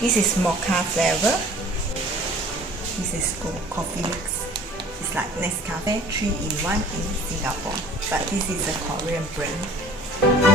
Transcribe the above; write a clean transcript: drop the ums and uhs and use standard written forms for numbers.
This is Mocha flavor. This is coffee mix. It's like Nescafe 3-in-1 in Singapore, but this is a Korean brand.